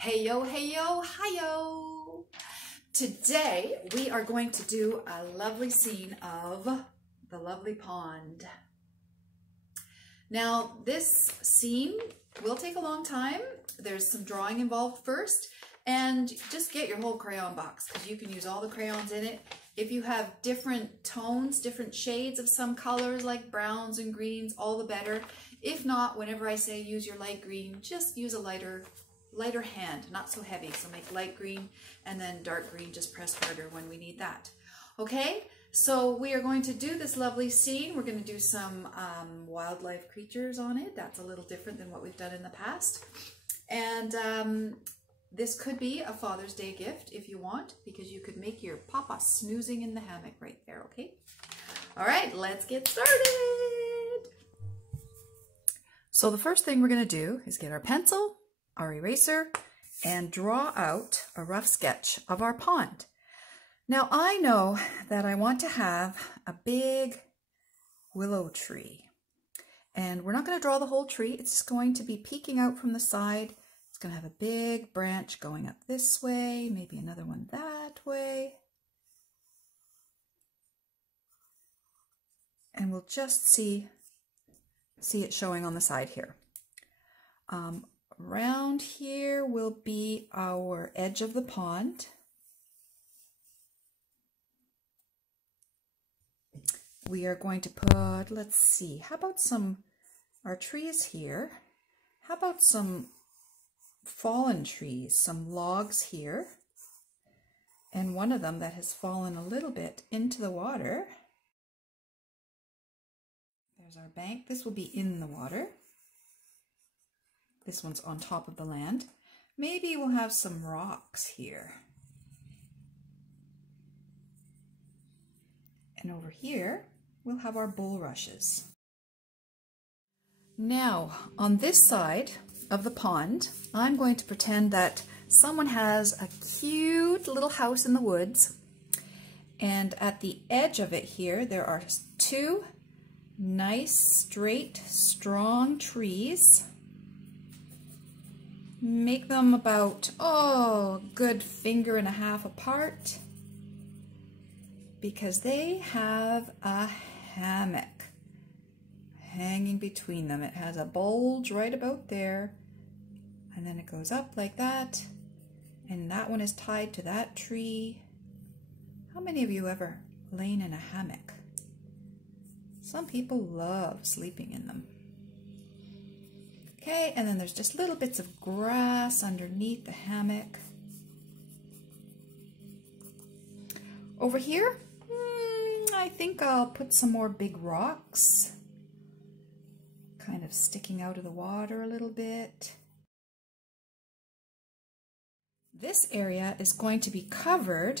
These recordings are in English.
Hey yo, hi yo! Today we are going to do a lovely scene of the lovely pond. Now this scene will take a long time. There's some drawing involved first, and just get your whole crayon box because you can use all the crayons in it. If you have different tones, different shades of some colors like browns and greens, all the better. If not, whenever I say use your light green, just use a lighter hand, not so heavy. So make light green and then dark green, just press harder when we need that. Okay, so we are going to do this lovely scene. We're going to do some wildlife creatures on it. That's a little different than what we've done in the past. And this could be a Father's Day gift if you want, because you could make your papa snoozing in the hammock right there, okay? All right, let's get started. So the first thing we're going to do is get our pencil, our eraser, and draw out a rough sketch of our pond. Now I know that I want to have a big willow tree, and we're not going to draw the whole tree. It's just going to be peeking out from the side. It's going to have a big branch going up this way, maybe another one that way. And we'll just see it showing on the side here. Around here will be our edge of the pond. We are going to put, let's see, how about our trees here? How about some fallen trees, some logs here, and one of them that has fallen a little bit into the water. There's our bank. This will be in the water. This one's on top of the land. Maybe we'll have some rocks here. And over here, we'll have our bulrushes. Now, on this side of the pond, I'm going to pretend that someone has a cute little house in the woods. And at the edge of it here, there are two nice, straight, strong trees. Make them about, a good finger and a half apart, because they have a hammock hanging between them. It has a bulge right about there, and then it goes up like that, and that one is tied to that tree. How many of you ever lain in a hammock? Some people love sleeping in them. Okay, and then there's just little bits of grass underneath the hammock. Over here, I think I'll put some more big rocks, kind of sticking out of the water a little bit. This area is going to be covered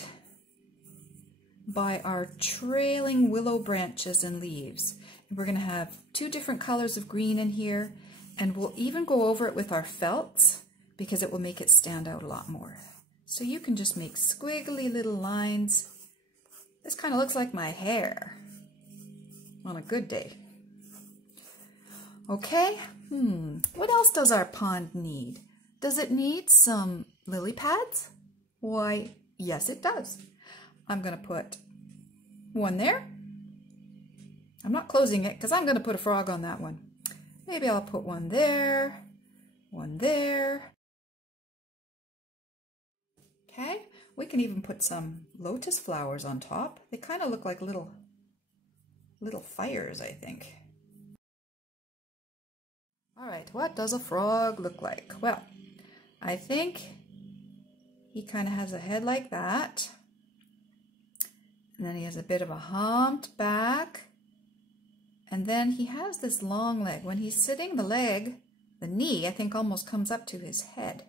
by our trailing willow branches and leaves. We're going to have two different colors of green in here. And we'll even go over it with our felts because it will make it stand out a lot more. So you can just make squiggly little lines. This kind of looks like my hair on a good day. Okay, what else does our pond need? Does it need some lily pads? Why, yes it does. I'm going to put one there. I'm not closing it because I'm going to put a frog on that one. Maybe I'll put one there, one there. Okay, we can even put some lotus flowers on top. They kind of look like little fires, I think. All right, what does a frog look like? Well, I think he kind of has a head like that. And then he has a bit of a humped back. And then he has this long leg. When he's sitting, the knee, I think almost comes up to his head.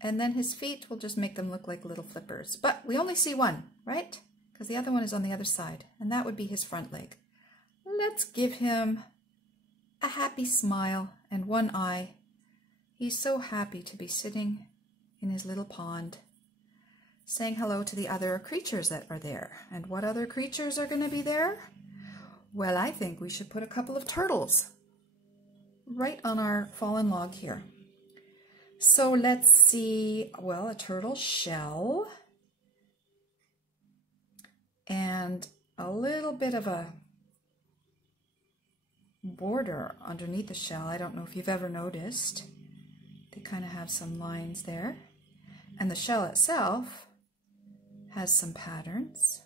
And then his feet will just make them look like little flippers. But we only see one, right? Because the other one is on the other side. And that would be his front leg. Let's give him a happy smile and one eye. He's so happy to be sitting in his little pond, saying hello to the other creatures that are there. And what other creatures are going to be there? Well, I think we should put a couple of turtles right on our fallen log here. So let's see, well, a turtle shell and a little bit of a border underneath the shell. I don't know if you've ever noticed. They kind of have some lines there. And the shell itself has some patterns.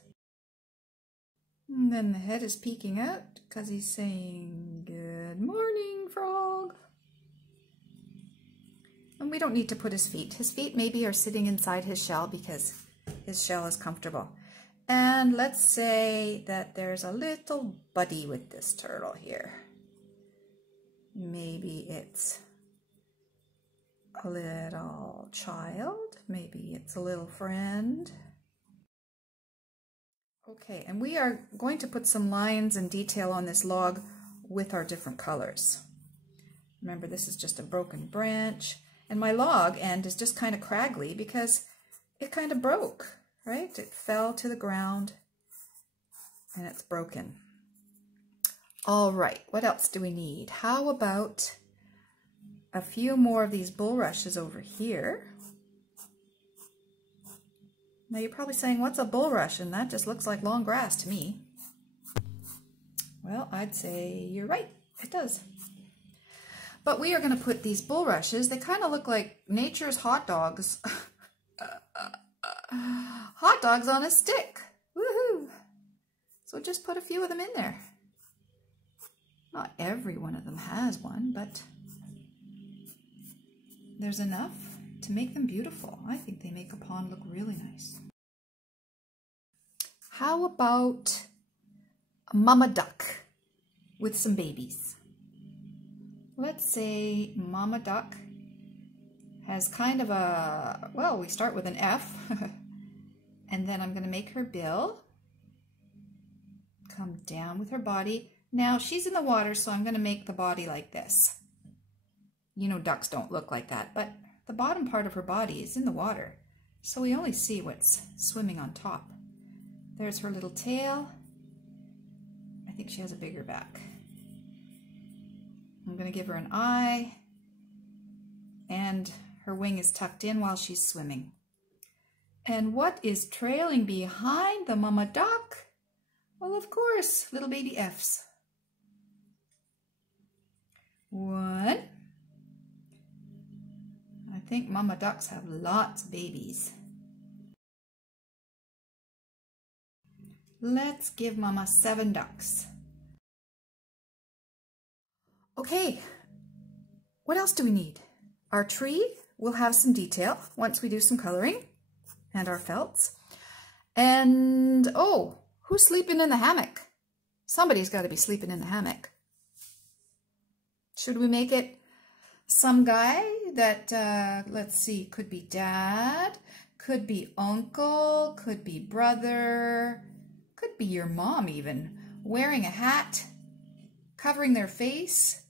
And then the head is peeking out because he's saying, "Good morning, frog." And we don't need to put his feet. His feet maybe are sitting inside his shell because his shell is comfortable. And let's say that there's a little buddy with this turtle here. Maybe it's a little child. Maybe it's a little friend. Okay, and we are going to put some lines and detail on this log with our different colors. Remember, this is just a broken branch, and my log end is just kind of craggly because it kind of broke, right? It fell to the ground and it's broken. All right, what else do we need? How about a few more of these bulrushes over here? Now you're probably saying, what's a bulrush? And that just looks like long grass to me. Well, I'd say you're right, it does. But we are going to put these bulrushes, they kind of look like nature's hot dogs. Hot dogs on a stick. Woohoo! So just put a few of them in there. Not every one of them has one, but there's enough to make them beautiful. I think they make a pond look really nice. How about a mama duck with some babies? Let's say mama duck has kind of a, well, we start with an F, and then I'm going to make her bill come down with her body. Now she's in the water, so I'm going to make the body like this. You know, ducks don't look like that, but the bottom part of her body is in the water, so we only see what's swimming on top. There's her little tail. I think she has a bigger back. I'm going to give her an eye, and her wing is tucked in while she's swimming. And what is trailing behind the mama duck? Well, of course, little baby F's. One. I think mama ducks have lots of babies. Let's give mama 7 ducks. Okay, what else do we need? Our tree will have some detail once we do some coloring, and our felts. And, oh, who's sleeping in the hammock? Somebody's got to be sleeping in the hammock. Should we make it some guy that, let's see, could be dad, could be uncle, could be brother, could be your mom even, wearing a hat, covering their face,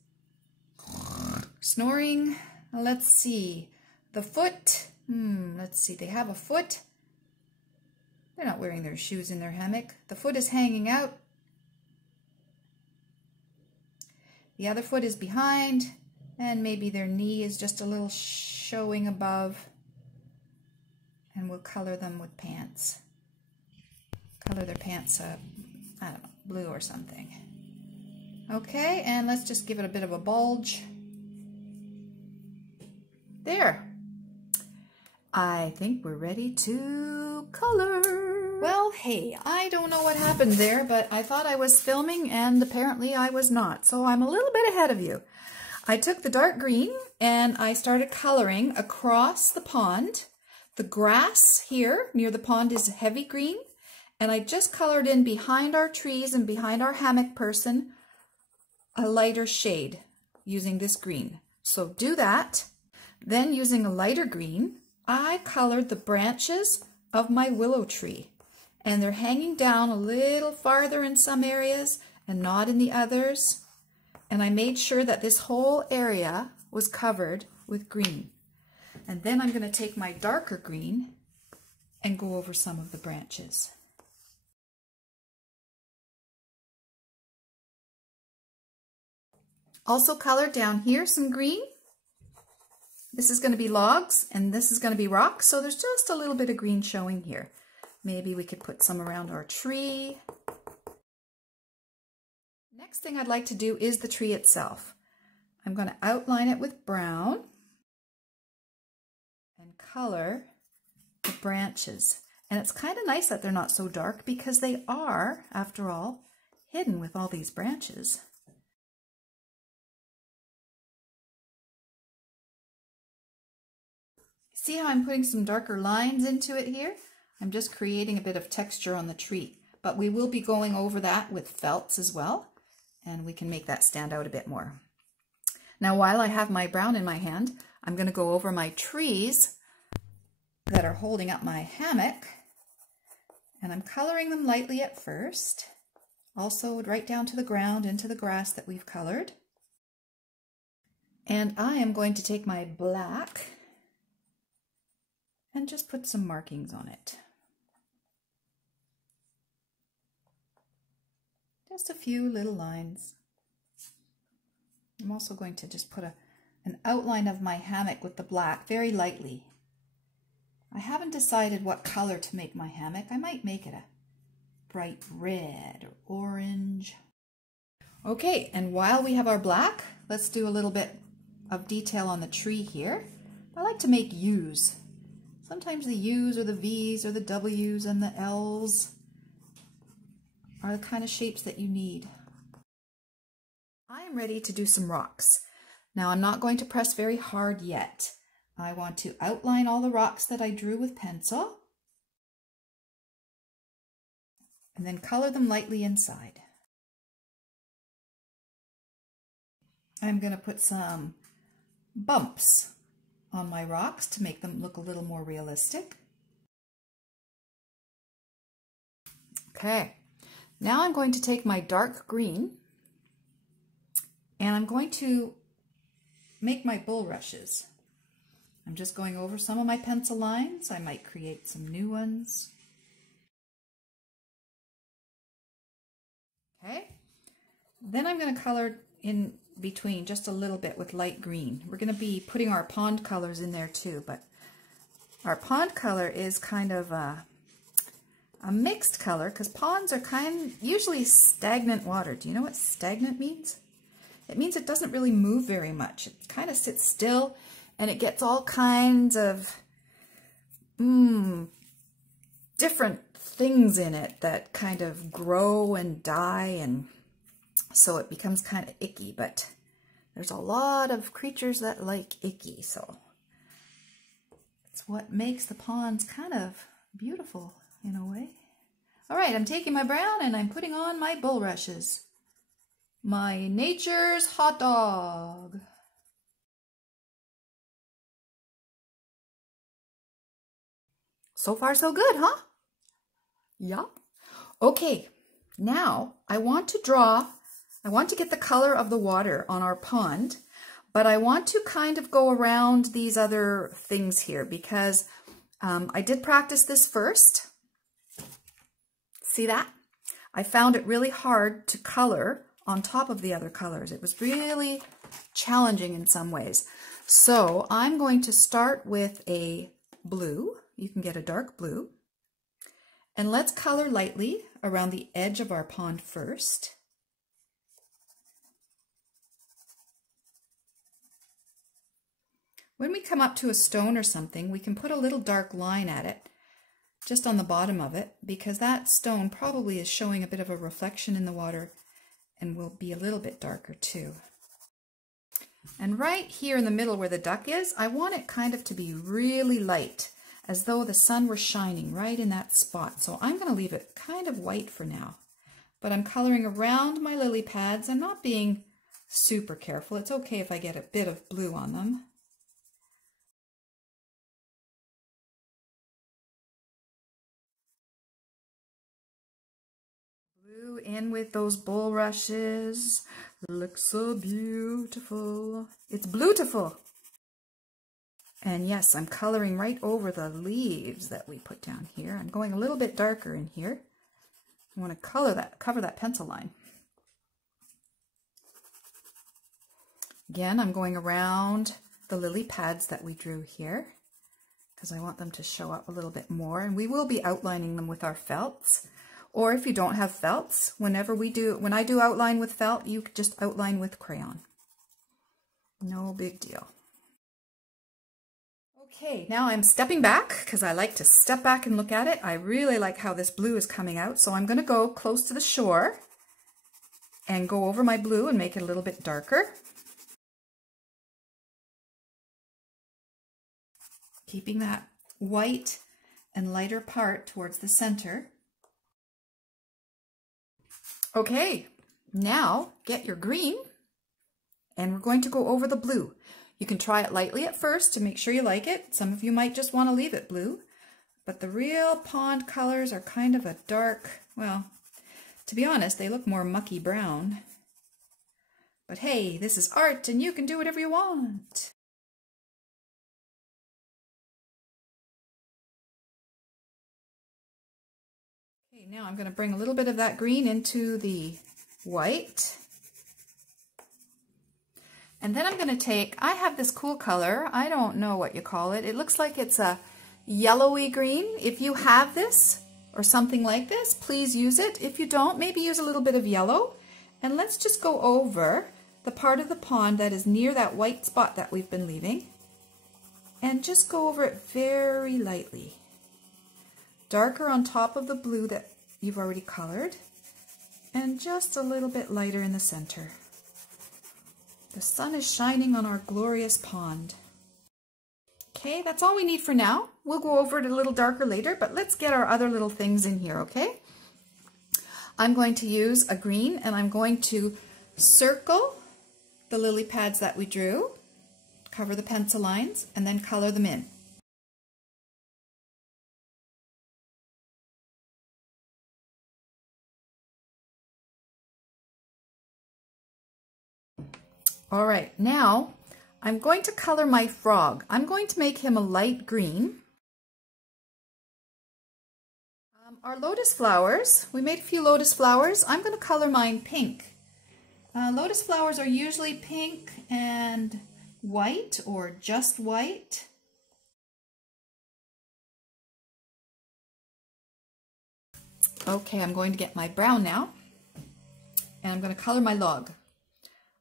snoring. Let's see, the foot, let's see, they have a foot. They're not wearing their shoes in their hammock. The foot is hanging out. The other foot is behind, and maybe their knee is just a little showing above. And we'll color them with pants. Color their pants, I don't know, blue or something. Okay, and let's just give it a bit of a bulge. There. I think we're ready to color. Well, hey, I don't know what happened there, but I thought I was filming and apparently I was not. So I'm a little bit ahead of you. I took the dark green and I started coloring across the pond. The grass here near the pond is heavy green, and I just colored in behind our trees and behind our hammock person a lighter shade using this green. So do that. Then using a lighter green, I colored the branches of my willow tree, and they're hanging down a little farther in some areas and not in the others. And I made sure that this whole area was covered with green. And then I'm going to take my darker green and go over some of the branches. Also colored down here some green. This is going to be logs and this is going to be rocks, so there's just a little bit of green showing here. Maybe we could put some around our tree. Next thing I'd like to do is the tree itself. I'm going to outline it with brown and color the branches. And it's kind of nice that they're not so dark because they are, after all, hidden with all these branches. See how I'm putting some darker lines into it here? I'm just creating a bit of texture on the tree, but we will be going over that with felts as well, and we can make that stand out a bit more. Now, while I have my brown in my hand, I'm going to go over my trees that are holding up my hammock, and I'm coloring them lightly at first, also right down to the ground, into the grass that we've colored. And I am going to take my black and just put some markings on it. Just a few little lines. I'm also going to just put an outline of my hammock with the black very lightly. I haven't decided what color to make my hammock. I might make it a bright red or orange. Okay, and while we have our black, let's do a little bit of detail on the tree here. I like to make U's. Sometimes the U's or the V's or the W's and the L's are the kind of shapes that you need. I am ready to do some rocks. Now I'm not going to press very hard yet. I want to outline all the rocks that I drew with pencil and then color them lightly inside. I'm going to put some bumps on my rocks to make them look a little more realistic. Okay, now I'm going to take my dark green and I'm going to make my bulrushes. I'm just going over some of my pencil lines. I might create some new ones. Okay, then I'm going to color in between just a little bit with light green. We're going to be putting our pond colors in there too, but our pond color is kind of a mixed color because ponds are usually stagnant water. Do you know what stagnant means? It means it doesn't really move very much. It kind of sits still and it gets all kinds of different things in it that kind of grow and die, and so it becomes kind of icky, but there's a lot of creatures that like icky, so it's what makes the ponds kind of beautiful in a way. All right, I'm taking my brown and I'm putting on my bulrushes. My nature's hot dog. So far, so good, huh? Yeah. Okay, now I want to get the color of the water on our pond, but I want to kind of go around these other things here because I did practice this first. See that? I found it really hard to color on top of the other colors. It was really challenging in some ways. So I'm going to start with a blue. You can get a dark blue. And let's color lightly around the edge of our pond first. When we come up to a stone or something, we can put a little dark line at it, just on the bottom of it, because that stone probably is showing a bit of a reflection in the water and will be a little bit darker too. And right here in the middle where the duck is, I want it kind of to be really light, as though the sun were shining right in that spot. So I'm going to leave it kind of white for now. But I'm coloring around my lily pads. I'm not being super careful. It's okay if I get a bit of blue on them. Blue in with those bulrushes. Looks so beautiful. It's beautiful. And yes, I'm coloring right over the leaves that we put down here. I'm going a little bit darker in here. I want to cover that pencil line. Again, I'm going around the lily pads that we drew here because I want them to show up a little bit more, and we will be outlining them with our felts. Or if you don't have felts, when I do outline with felt, you could just outline with crayon. No big deal. Okay, now I'm stepping back because I like to step back and look at it. I really like how this blue is coming out, so I'm going to go close to the shore and go over my blue and make it a little bit darker. Keeping that white and lighter part towards the center. Okay, now get your green and we're going to go over the blue. You can try it lightly at first to make sure you like it. Some of you might just want to leave it blue, but the real pond colors are kind of a dark, well, to be honest, they look more mucky brown. But hey, this is art and you can do whatever you want. Okay, now I'm going to bring a little bit of that green into the white. And then I'm going to take, I have this cool color, I don't know what you call it. It looks like it's a yellowy green. If you have this or something like this, please use it. If you don't, maybe use a little bit of yellow. And let's just go over the part of the pond that is near that white spot that we've been leaving. And just go over it very lightly. Darker on top of the blue that you've already colored. And just a little bit lighter in the center. The sun is shining on our glorious pond. Okay, that's all we need for now. We'll go over it a little darker later, but let's get our other little things in here, okay? I'm going to use a green and I'm going to circle the lily pads that we drew, cover the pencil lines, and then color them in. All right, now I'm going to color my frog. I'm going to make him a light green. Our lotus flowers, we made a few lotus flowers. I'm going to color mine pink. Lotus flowers are usually pink and white or just white. Okay, I'm going to get my brown now and I'm going to color my log.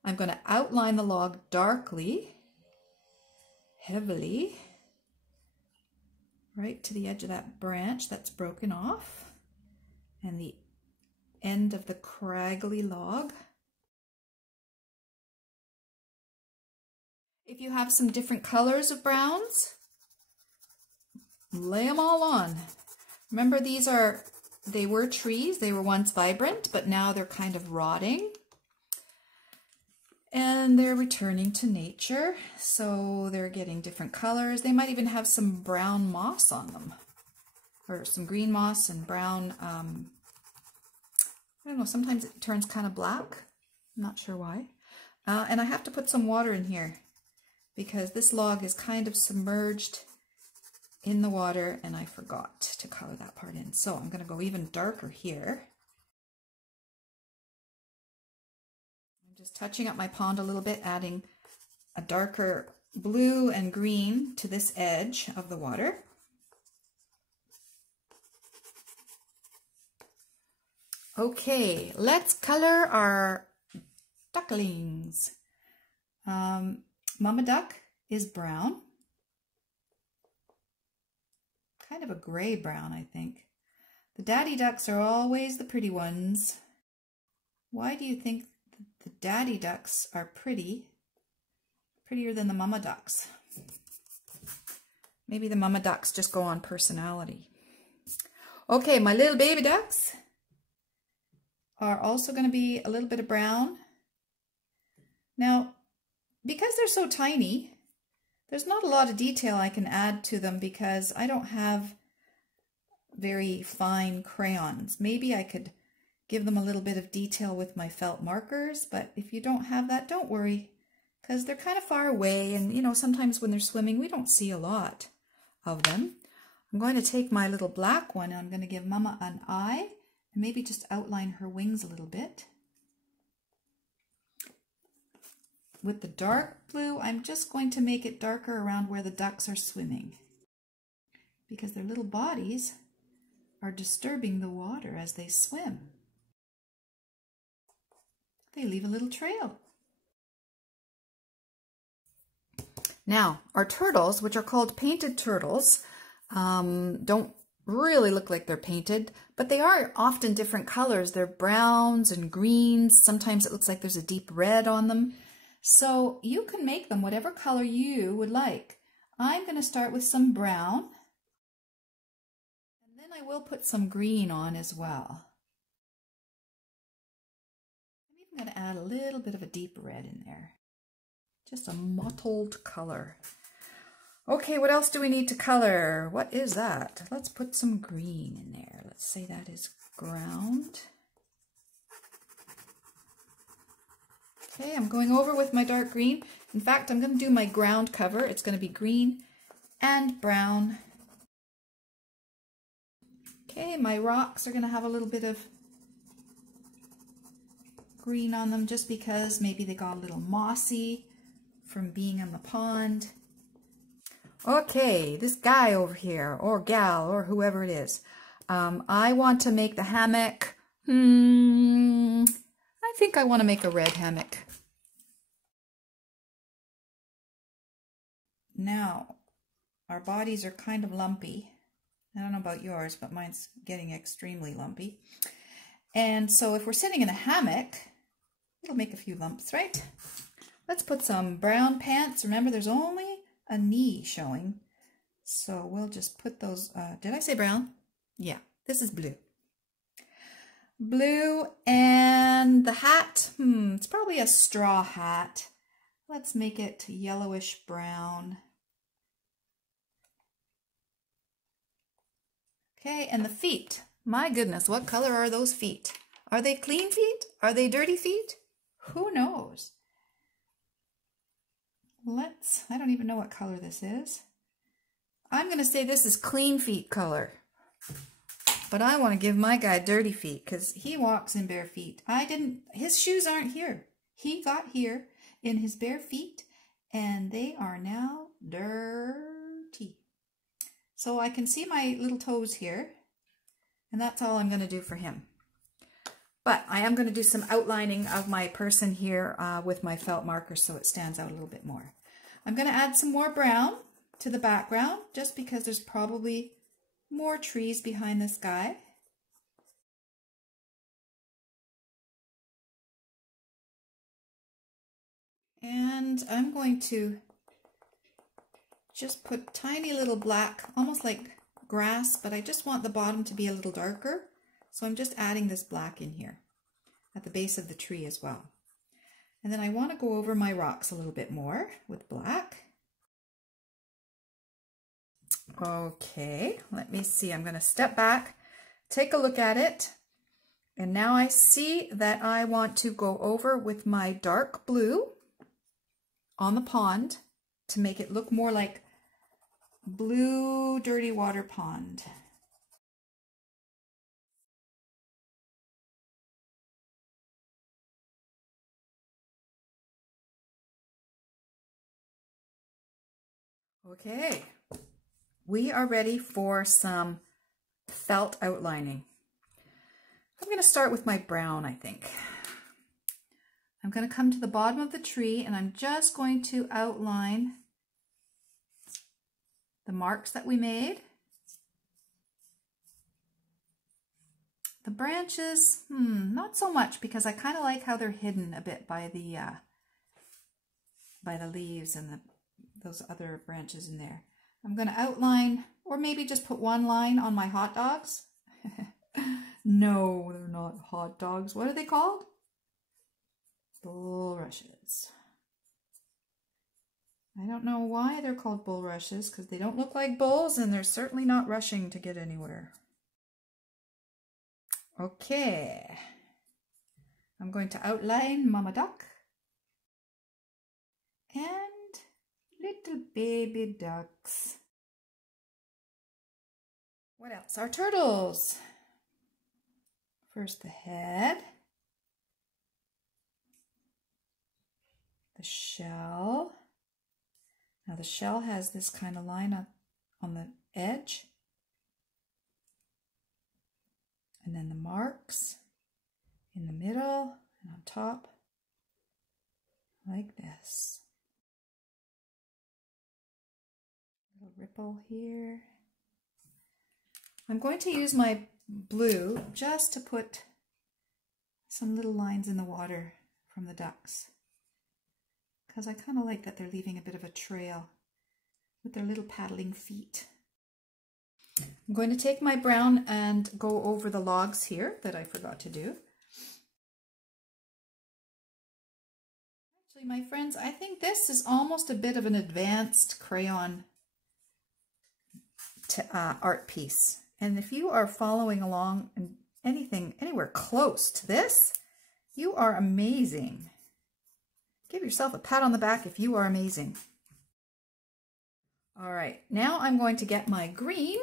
I'm going to outline the log darkly, heavily, right to the edge of that branch that's broken off and the end of the craggly log. If you have some different colors of browns, lay them all on. Remember, they were trees, they were once vibrant, but now they're kind of rotting. And they're returning to nature, so they're getting different colors. They might even have some brown moss on them, or some green moss and brown, I don't know, sometimes it turns kind of black. I'm not sure why. And I have to put some water in here because this log is kind of submerged in the water and I forgot to color that part in. So I'm going to go even darker here. Just touching up my pond a little bit, adding a darker blue and green to this edge of the water. Okay, let's color our ducklings. Mama duck is brown. Kind of a gray brown, I think. The daddy ducks are always the pretty ones. Why do you think the daddy ducks are prettier than the mama ducks? Maybe the mama ducks just go on personality. Okay, my little baby ducks are also going to be a little bit of brown. Now, because they're so tiny, there's not a lot of detail I can add to them because I don't have very fine crayons. Maybe I could give them a little bit of detail with my felt markers, but if you don't have that, don't worry, because they're kind of far away, and you know, sometimes when they're swimming, we don't see a lot of them. I'm going to take my little black one, and I'm going to give Mama an eye, and maybe just outline her wings a little bit. with the dark blue, I'm just going to make it darker around where the ducks are swimming, because their little bodies are disturbing the water as they swim. They leave a little trail. Now, our turtles, which are called painted turtles, don't really look like they're painted, but they are often different colors. They're browns and greens. Sometimes it looks like there's a deep red on them. So you can make them whatever color you would like. I'm going to start with some brown, and then I will put some green on as well. I'm even going to add a little bit of a deep red in there. Just a mottled color. Okay, what else do we need to color? What is that? Let's put some green in there. Let's say that is ground. Okay, I'm going over with my dark green. In fact, I'm going to do my ground cover. It's going to be green and brown. Okay, my rocks are going to have a little bit of green on them just because maybe they got a little mossy from being on the pond. Okay, this guy over here, or gal, or whoever it is, I want to make the hammock. I think I want to make a red hammock. Now, our bodies are kind of lumpy. I don't know about yours, but mine's getting extremely lumpy. And so if we're sitting in a hammock, it'll make a few lumps, right? Let's put some brown pants. Remember, there's only a knee showing. So we'll just put those, did I say brown? Yeah, this is blue. Blue, and the hat, it's probably a straw hat. Let's make it yellowish brown. Okay, and the feet. My goodness, what color are those feet? Are they clean feet? Are they dirty feet? Who knows? I don't even know what color this is. I'm going to say this is clean feet color. But I want to give my guy dirty feet because he walks in bare feet. His shoes aren't here. He got here in his bare feet and they are now dirty. So I can see my little toes here, and that's all I'm going to do for him. But I am going to do some outlining of my person here with my felt marker so it stands out a little bit more. I'm going to add some more brown to the background just because there's probably more trees behind this guy. And I'm going to just put tiny little black, almost like grass, but I just want the bottom to be a little darker. So I'm just adding this black in here at the base of the tree as well. And then I want to go over my rocks a little bit more with black. Okay, let me see. I'm going to step back, take a look at it. And now I see that I want to go over with my dark blue on the pond to make it look more like blue dirty water pond. Okay, we are ready for some felt outlining. I'm going to start with my brown, I think. I'm going to come to the bottom of the tree and I'm just going to outline the marks that we made. The branches, not so much because I kind of like how they're hidden a bit by the leaves and those other branches in there. I'm going to outline, or maybe just put one line on my hot dogs. No, they're not hot dogs. What are they called? Bulrushes. I don't know why they're called bulrushes, because they don't look like bulls and they're certainly not rushing to get anywhere. Okay. I'm going to outline Mama Duck and little baby ducks. What else? Our turtles. First the head. the shell. Now the shell has this kind of line on the edge. And then the marks in the middle and on top, like this. Little ripple here. I'm going to use my blue just to put some little lines in the water from the ducks, because I kind of like that they're leaving a bit of a trail with their little paddling feet. I'm going to take my brown and go over the logs here that I forgot to do. Actually, my friends, I think this is almost a bit of an advanced crayon art piece. And if you are following along in anywhere close to this, you are amazing. Give yourself a pat on the back if you are amazing. All right, now I'm going to get my green,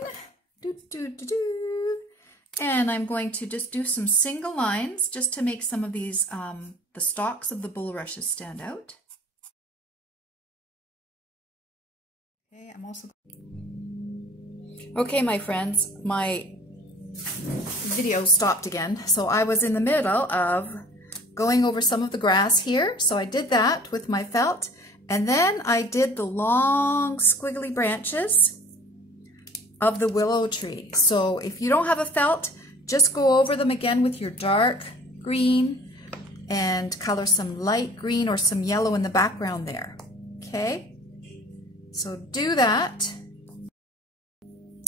and I'm going to just do some single lines just to make some of these, the stalks of the bulrushes stand out. Okay, Okay, my friends, my video stopped again. So I was in the middle of going over some of the grass here. So I did that with my felt. And then I did the long squiggly branches of the willow tree. So if you don't have a felt, just go over them again with your dark green and color some light green or some yellow in the background there. Okay, so do that.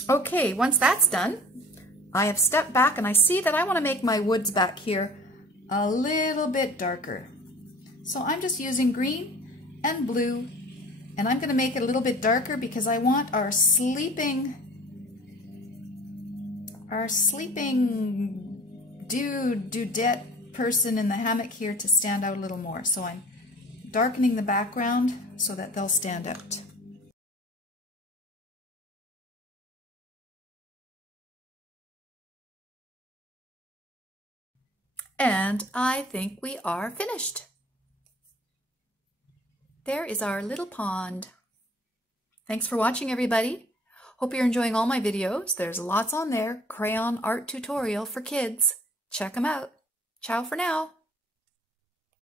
Okay, once that's done, I have stepped back and I see that I want to make my woods back here a little bit darker. So I'm just using green and blue, and I'm going to make it a little bit darker because I want our sleeping dudette person in the hammock here to stand out a little more. So I'm darkening the background so that they'll stand out. And I think we are finished. There is our little pond. Thanks for watching, everybody. Hope you're enjoying all my videos. There's lots on there. Crayon art tutorial for kids. Check them out. Ciao for now.